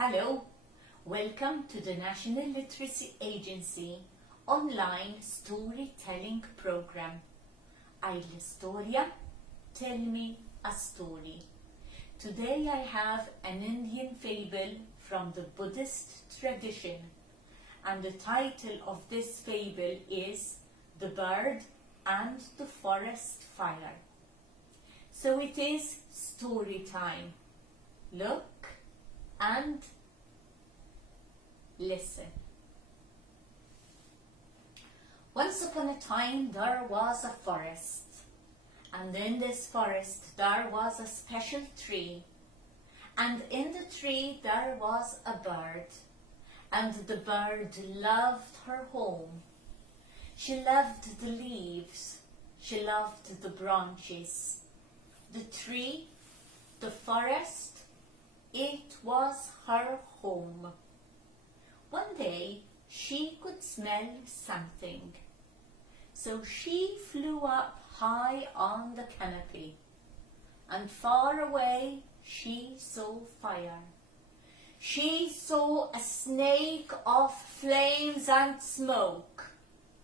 Hello, welcome to the National Literacy Agency online storytelling program. Għidli Storja, tell me a story. Today I have an Indian fable from the Buddhist tradition, and the title of this fable is The Bird and the Forest Fire. So it is story time. Look and listen. Once upon a time there was a forest, and in this forest there was a special tree, and in the tree there was a bird, and the bird loved her home. She loved the leaves, she loved the branches, the tree, the forest. It was her home. One day she could smell something, so she flew up high on the canopy, and far away she saw fire. She saw a snake of flames and smoke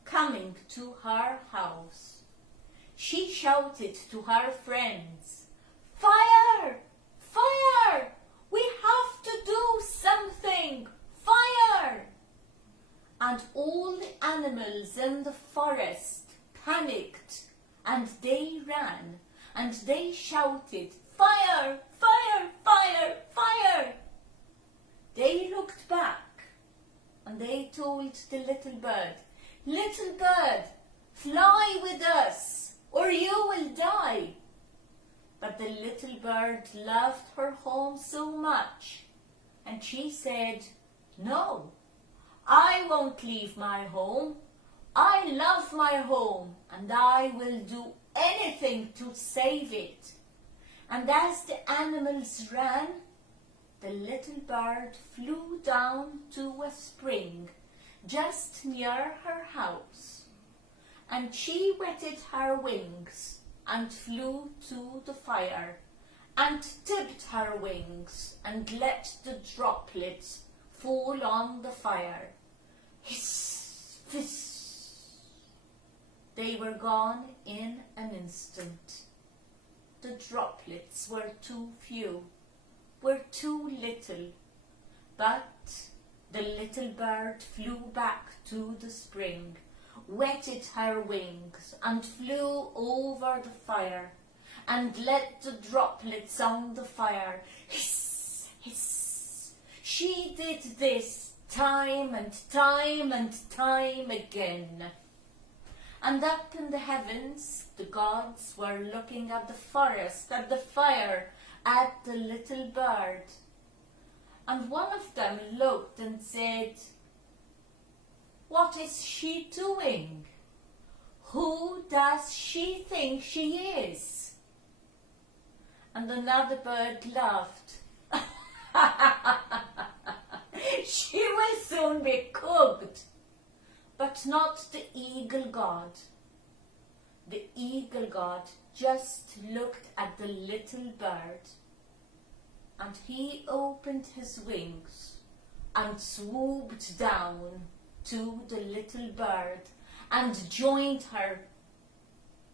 coming to her house. She shouted to her friends, "Fire! Fire! We have to do something! Fire!" And all the animals in the forest panicked, and they ran, and they shouted, "Fire! Fire! Fire! Fire!" They looked back, and they told the little bird, "Little bird, fly with us, or you will die." But the little bird loved her home so much, and she said, "No, I won't leave my home. I love my home, and I will do anything to save it." And as the animals ran, the little bird flew down to a spring just near her house, and she wetted her wings and flew to the fire, and tipped her wings and let the droplets fall on the fire. Hiss, hiss. They were gone in an instant. The droplets were too few, were too little, but the little bird flew back to the spring, wetted her wings and flew over the fire, and let the droplets on the fire hiss, hiss. She did this time and time and time again. And up in the heavens the gods were looking at the forest, at the fire, at the little bird. And one of them looked and said, "What is she doing? Who does she think she is?" And another bird laughed. "She will soon be cooked." But not the eagle god. The eagle god just looked at the little bird, and he opened his wings and swooped down to the little bird and joined her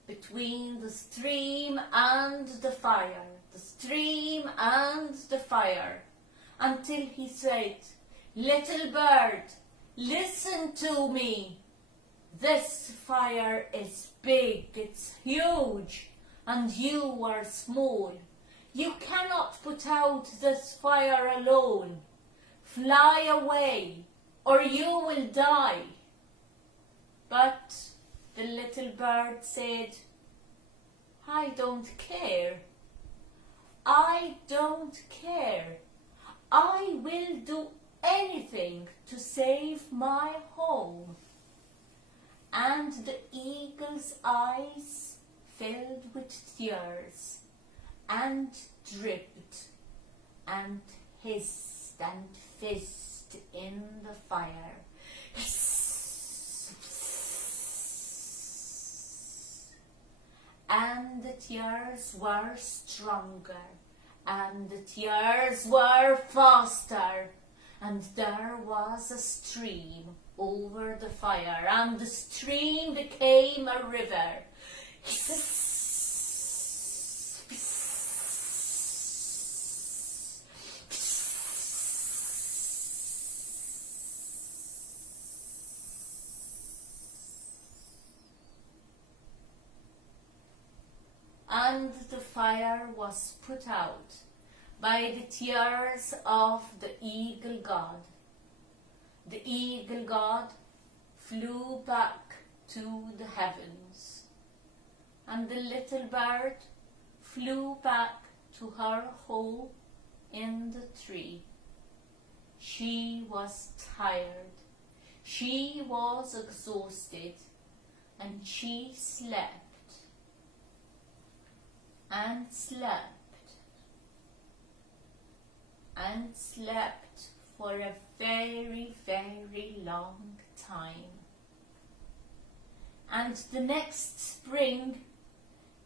between the stream and the fire, the stream and the fire, until he said, "Little bird, listen to me. This fire is big, it's huge, and you are small. You cannot put out this fire alone. Fly away, or you will die." But the little bird said, "I don't care. I don't care. I will do anything to save my home." And the eagle's eyes filled with tears and dripped and hissed and fizzed in the fire. And the tears were stronger and the tears were faster, and there was a stream over the fire, and the stream became a river. And the fire was put out by the tears of the eagle god. The eagle god flew back to the heavens, and the little bird flew back to her hole in the tree. She was tired, she was exhausted, and she slept and slept and slept for a very, very long time. And the next spring,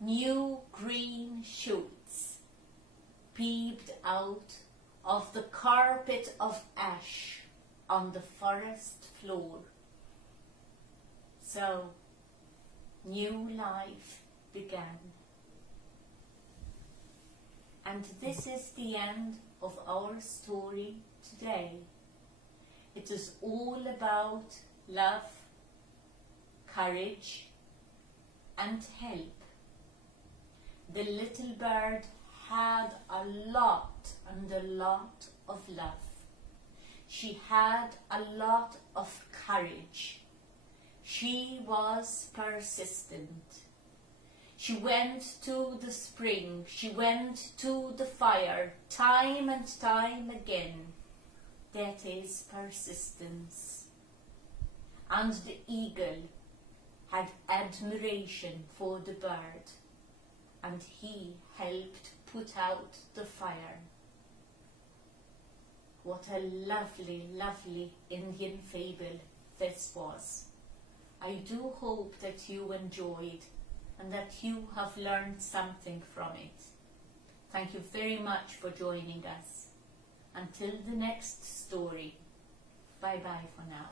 new green shoots peeped out of the carpet of ash on the forest floor. So, new life began. And this is the end of our story today. It is all about love, courage, and help. The little bird had a lot and a lot of love. She had a lot of courage. She was persistent. She went to the spring, she went to the fire, time and time again. That is persistence. And the eagle had admiration for the bird, and he helped put out the fire. What a lovely, lovely Indian fable this was. I do hope that you enjoyed and that you have learned something from it. Thank you very much for joining us. Until the next story, bye-bye for now.